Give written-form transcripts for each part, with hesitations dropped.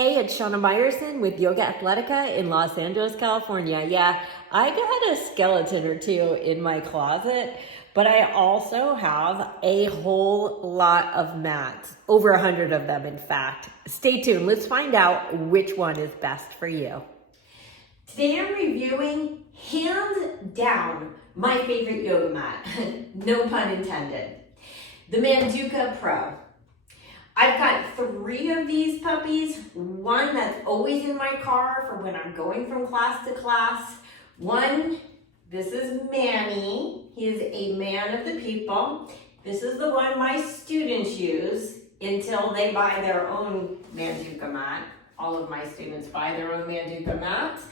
Hey, it's Shana Meyerson with YOGAthletica in Los Angeles, California. Yeah, I got a skeleton or two in my closet, but I also have a whole lot of mats, over 100 of them, in fact. Stay tuned. Let's find out which one is best for you. Today I'm reviewing, hands down, my favorite yoga mat. No pun intended. The Manduka PRO. I've got 3 of these puppies, one that's always in my car for when I'm going from class to class. This is Manny. He is a man of the people. This is the one my students use until they buy their own Manduka mat. All of my students buy their own Manduka mats.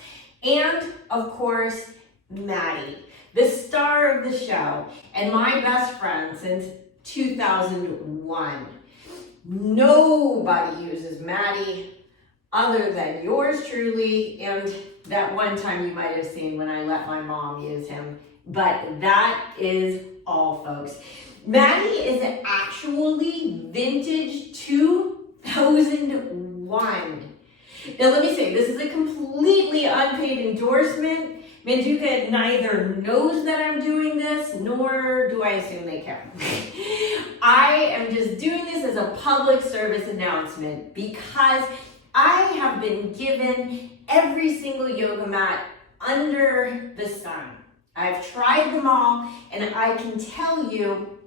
And of course, Maddie, the star of the show and my best friend since 2001. Nobody uses Maddie other than yours truly and that one time you might have seen when I let my mom use him. But that is all, folks. Maddie is actually vintage 2001. Now let me say, this is a completely unpaid endorsement. Manduka neither knows that I'm doing this, nor do I assume they care. I am just doing this as a public service announcement because I have been given every single yoga mat under the sun. I've tried them all, and I can tell you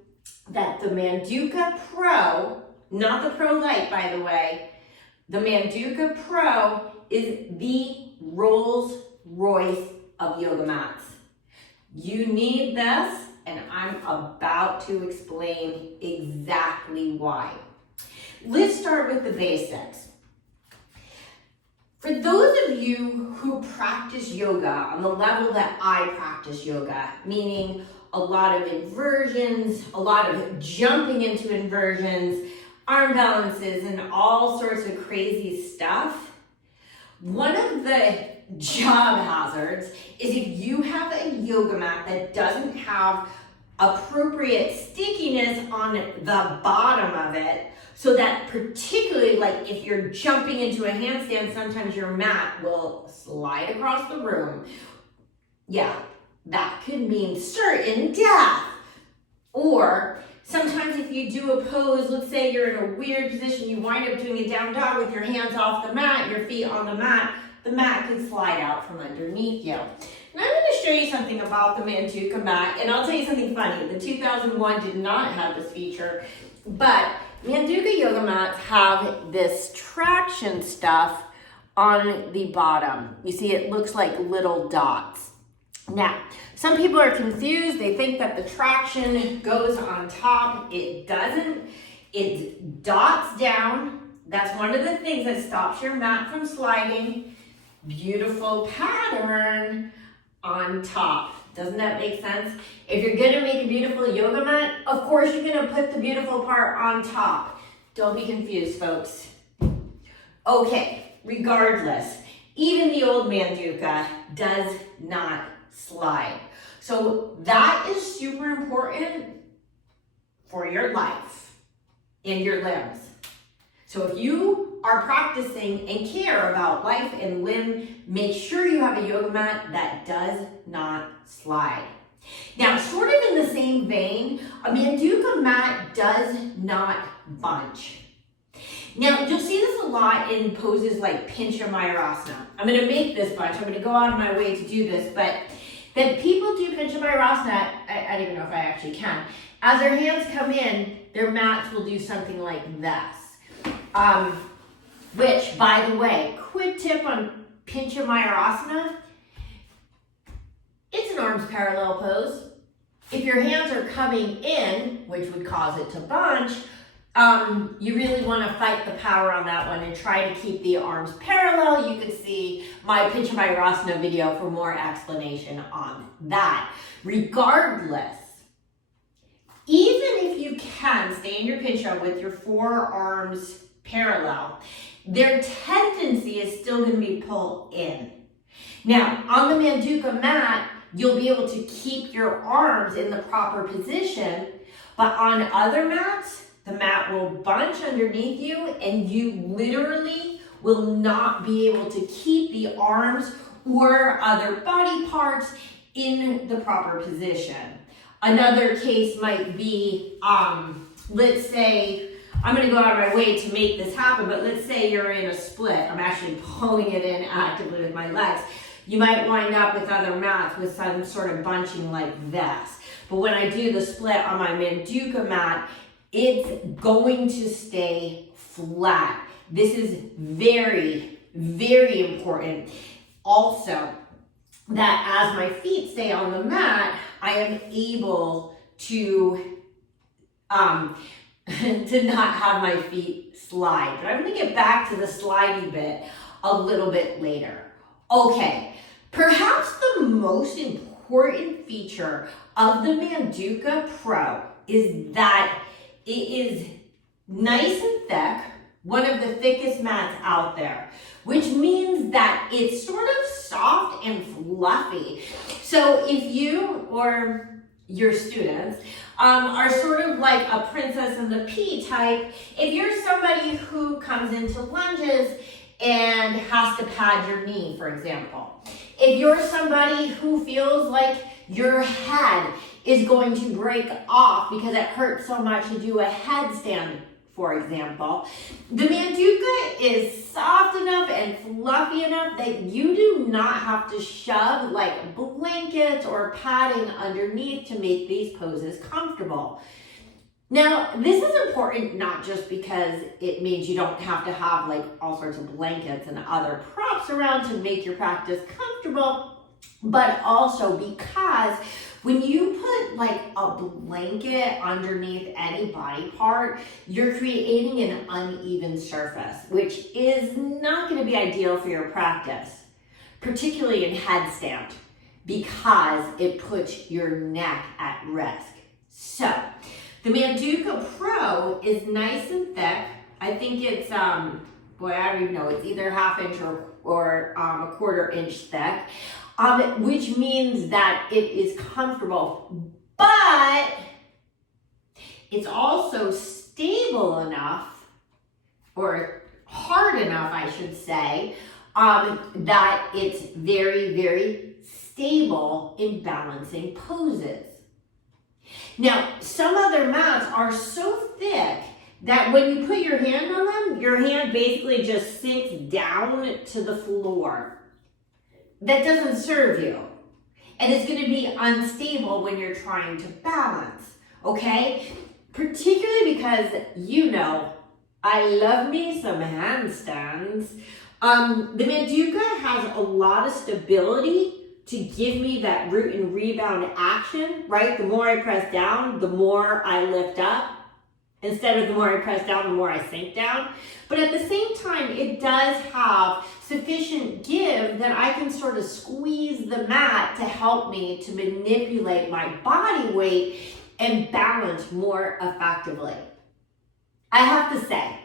that the Manduka PRO, not the PROlite by the way, the Manduka PRO is the Rolls Royce of yoga mats. You need this, and I'm about to explain exactly why. Let's start with the basics. For those of you who practice yoga on the level that I practice yoga, meaning a lot of inversions, a lot of jumping into inversions, arm balances, and all sorts of crazy stuff, one of the job hazards is if you have a yoga mat that doesn't have appropriate stickiness on the bottom of it, so that particularly like if you're jumping into a handstand, sometimes your mat will slide across the room. Yeah, that could mean certain death. Or sometimes if you do a pose, let's say you're in a weird position, you wind up doing a down dog with your hands off the mat, your feet on the mat could slide out from underneath you. And I'm going to show you something about the Manduka mat, and I'll tell you something funny. The 2001 did not have this feature, but Manduka yoga mats have this traction stuff on the bottom. You see, it looks like little dots. Now, some people are confused. They think that the traction goes on top. It doesn't. It dots down. That's one of the things that stops your mat from sliding. Beautiful pattern on top. Doesn't that make sense? If you're gonna make a beautiful yoga mat, of course you're gonna put the beautiful part on top. Don't be confused, folks. Okay, regardless, even the old Manduka does not slide. So that is super important for your life and your limbs. So if you are practicing and care about life and limb, make sure you have a yoga mat that does not slide. Now, sort of in the same vein, a Manduka mat does not bunch. Now, you'll see this a lot in poses like Pincha Mayurasana. I'm going to make this bunch. I'm going to go out of my way to do this, but that people do Pincha Mayurasana, I don't even know if I actually can. As their hands come in, their mats will do something like this. Which, by the way, quick tip on Pincha Mayurasana, it's an arms parallel pose. If your hands are coming in, which would cause it to bunch, you really want to fight the power on that one and try to keep the arms parallel. You can see my Pincha Mayurasana video for more explanation on that. Regardless, even if you can stay in your Pincha with your forearms parallel, their tendency is still going to be pulled in. Now, on the Manduka mat, you'll be able to keep your arms in the proper position, but on other mats, the mat will bunch underneath you and you literally will not be able to keep the arms or other body parts in the proper position. Another case might be, let's say, I'm gonna go out of my way to make this happen, but let's say you're in a split. I'm actually pulling it in actively with my legs. You might wind up with other mats with some sort of bunching like this. But when I do the split on my Manduka mat, it's going to stay flat. This is very, very important. Also, that as my feet stay on the mat, I am able to to not have my feet slide. But I'm gonna get back to the slidey bit a little bit later. Okay, perhaps the most important feature of the Manduka Pro is that it is nice and thick, one of the thickest mats out there, which means that it's sort of soft and fluffy. So if you or your students are sort of like a princess in the pea type, if you're somebody who comes into lunges and has to pad your knee, for example, if you're somebody who feels like your head is going to break off because it hurts so much to do a headstand, for example, the Manduka is soft enough and fluffy enough that you do not have to shove like blankets or padding underneath to make these poses comfortable. Now, this is important not just because it means you don't have to have like all sorts of blankets and other props around to make your practice comfortable, but also because when you put like a blanket underneath any body part, you're creating an uneven surface, which is not going to be ideal for your practice, particularly in headstand, because it puts your neck at risk. So, the Manduka Pro is nice and thick. I think it's, I don't even know, it's either 1/2 inch or a 1/4 inch thick. Which means that it is comfortable, but it's also stable enough, or hard enough, I should say, that it's very, very stable in balancing poses. Now, some other mats are so thick that when you put your hand on them, your hand basically just sinks down to the floor. That doesn't serve you. And it's gonna be unstable when you're trying to balance, okay? Particularly because, you know, I love me some handstands. The Manduka has a lot of stability to give me that root and rebound action, right? The more I press down, the more I lift up. Instead of the more I press down, the more I sink down. But at the same time, it does have sufficient give that I can sort of squeeze the mat to help me to manipulate my body weight and balance more effectively. I have to say,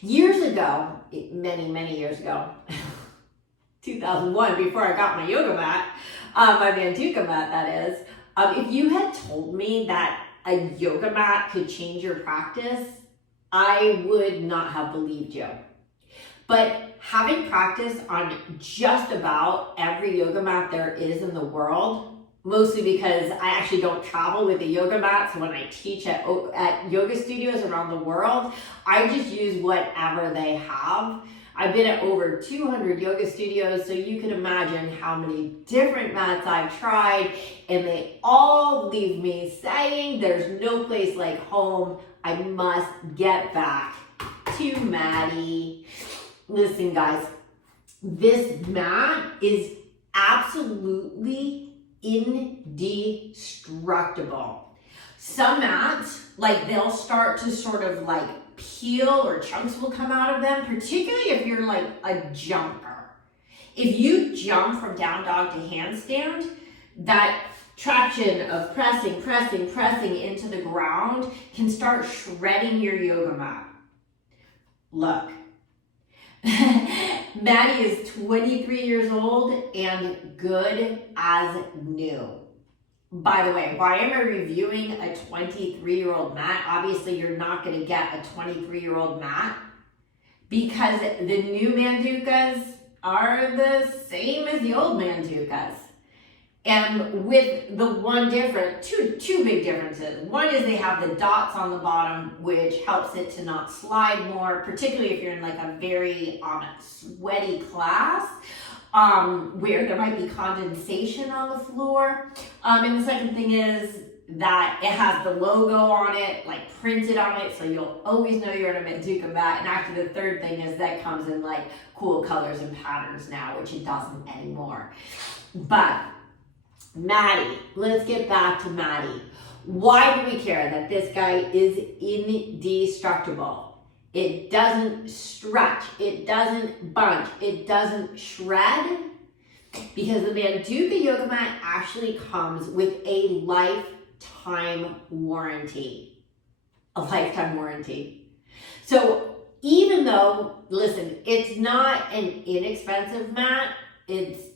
years ago, many, many years ago, 2001, before I got my yoga mat, my Manduka mat that is, if you had told me that a yoga mat could change your practice, I would not have believed you. But having practiced on just about every yoga mat there is in the world, mostly because I actually don't travel with a yoga mat, so when I teach at yoga studios around the world, I just use whatever they have. I've been at over 200 yoga studios, so you can imagine how many different mats I've tried, and they all leave me saying there's no place like home. I must get back to Maddie. Listen, guys, this mat is absolutely indestructible. Some mats, like they'll start to sort of like peel or chunks will come out of them, particularly if you're like a jumper. If you jump from down dog to handstand, that traction of pressing into the ground can start shredding your yoga mat. Look, Maddie is 23 years old and good as new. By the way, why am I reviewing a 23-year-old mat? Obviously, you're not going to get a 23-year-old mat because the new Mandukas are the same as the old Mandukas. And with the one difference, two big differences. One is they have the dots on the bottom, which helps it to not slide more, particularly if you're in like a very sweaty class, where there might be condensation on the floor. And the second thing is that it has the logo on it, like printed on it, so you'll always know you're in a Manduka mat. And actually the third thing is that it comes in like cool colors and patterns now, which it doesn't anymore. But Maddie, let's get back to Maddie. Why do we care that this guy is indestructible? It doesn't stretch, it doesn't bunch, it doesn't shred, because the Manduka yoga mat actually comes with a lifetime warranty. A lifetime warranty. So even though, listen, it's not an inexpensive mat, it's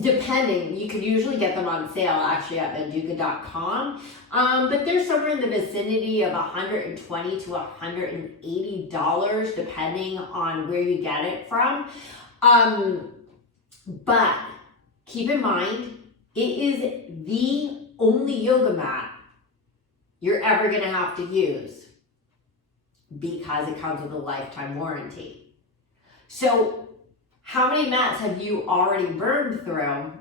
depending, you could usually get them on sale actually at Manduka.com, but they're somewhere in the vicinity of $120 to $180 depending on where you get it from. But keep in mind, it is the only yoga mat you're ever going to have to use because it comes with a lifetime warranty. So how many mats have you already burned through?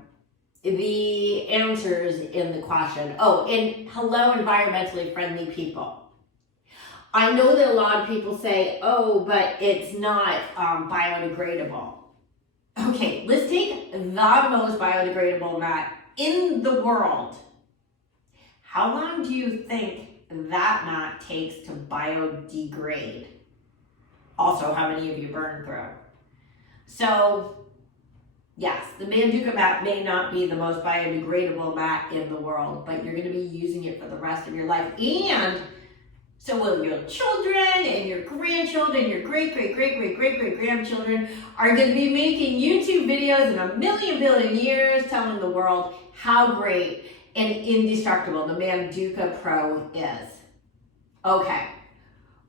The answer is in the question. Oh, and hello, environmentally friendly people. I know that a lot of people say, oh, but it's not biodegradable. Okay, let's take the most biodegradable mat in the world. How long do you think that mat takes to biodegrade? Also, how many of you burned through? So, yes, the Manduka mat may not be the most biodegradable mat in the world, but you're going to be using it for the rest of your life. And so will your children and your grandchildren, your great-great-great-great-great-great-grandchildren are going to be making YouTube videos in a million billion years telling the world how great and indestructible the Manduka Pro is. Okay,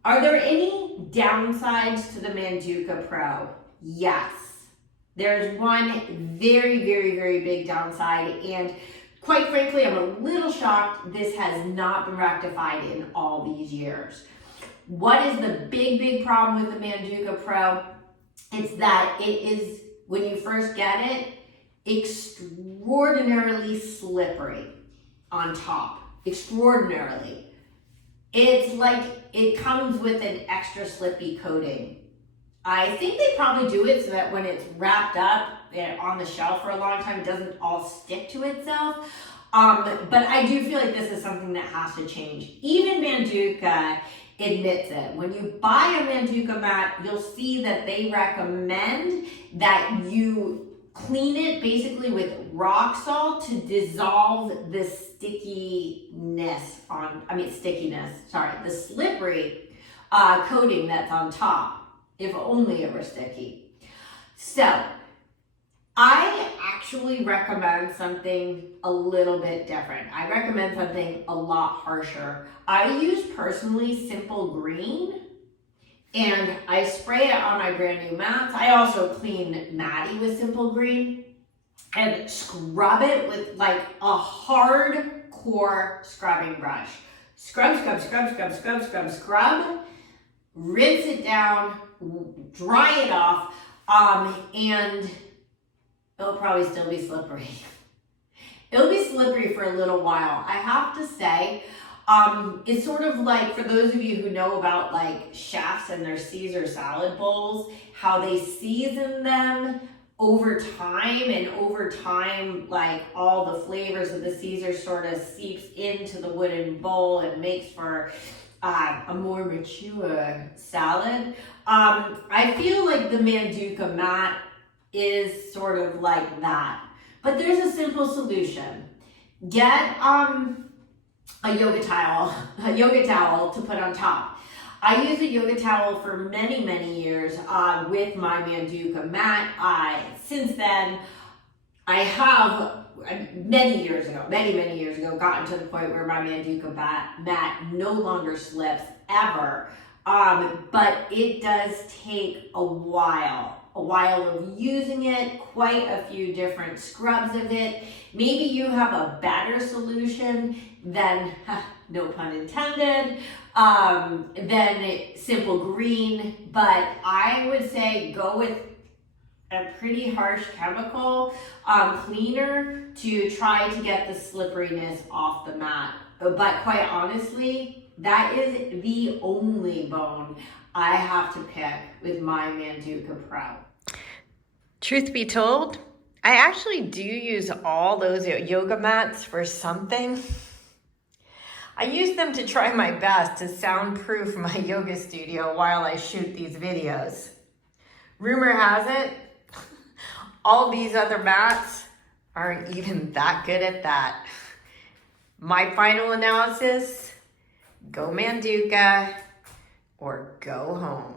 are there any downsides to the Manduka Pro? Yes, there's one very, very, very big downside, and quite frankly, I'm a little shocked this has not been rectified in all these years. What is the big, big problem with the Manduka Pro? It's that it is, when you first get it, extraordinarily slippery on top. Extraordinarily. It's like it comes with an extra slippy coating. I think they probably do it so that when it's wrapped up on the shelf for a long time, it doesn't all stick to itself. But I do feel like this is something that has to change. Even Manduka admits it. When you buy a Manduka mat, you'll see that they recommend that you clean it basically with rock salt to dissolve the stickiness, the slippery coating that's on top. If only it were sticky. So, I actually recommend something a little bit different. I recommend something a lot harsher. I use personally Simple Green, and I spray it on my brand new mats. I also clean Maddie with Simple Green and scrub it with like a hardcore scrubbing brush. Scrub, scrub, scrub, scrub, scrub, scrub, scrub. Rinse it down, dry it off, and it'll probably still be slippery. It'll be slippery for a little while. I have to say, it's sort of like, for those of you who know about like chefs and their Caesar salad bowls, how they season them over time, and over time, like all the flavors of the Caesar sort of seeps into the wooden bowl and makes for a more mature salad. I feel like the Manduka mat is sort of like that. But there's a simple solution. Get a yoga towel to put on top. I used a yoga towel for many, many years with my Manduka mat. Since then, I have many years ago, gotten to the point where my Manduka mat no longer slips ever. but it does take a while of using it, quite a few different scrubs of it. Maybe you have a better solution than, no pun intended, than Simple Green, but I would say go with a pretty harsh chemical cleaner to try to get the slipperiness off the mat. But quite honestly, that is the only bone I have to pick with my Manduka Pro. Truth be told, I actually do use all those yoga mats for something. I use them to try my best to soundproof my yoga studio while I shoot these videos. Rumor has it, all these other mats aren't even that good at that. My final analysis, go Manduka or go home.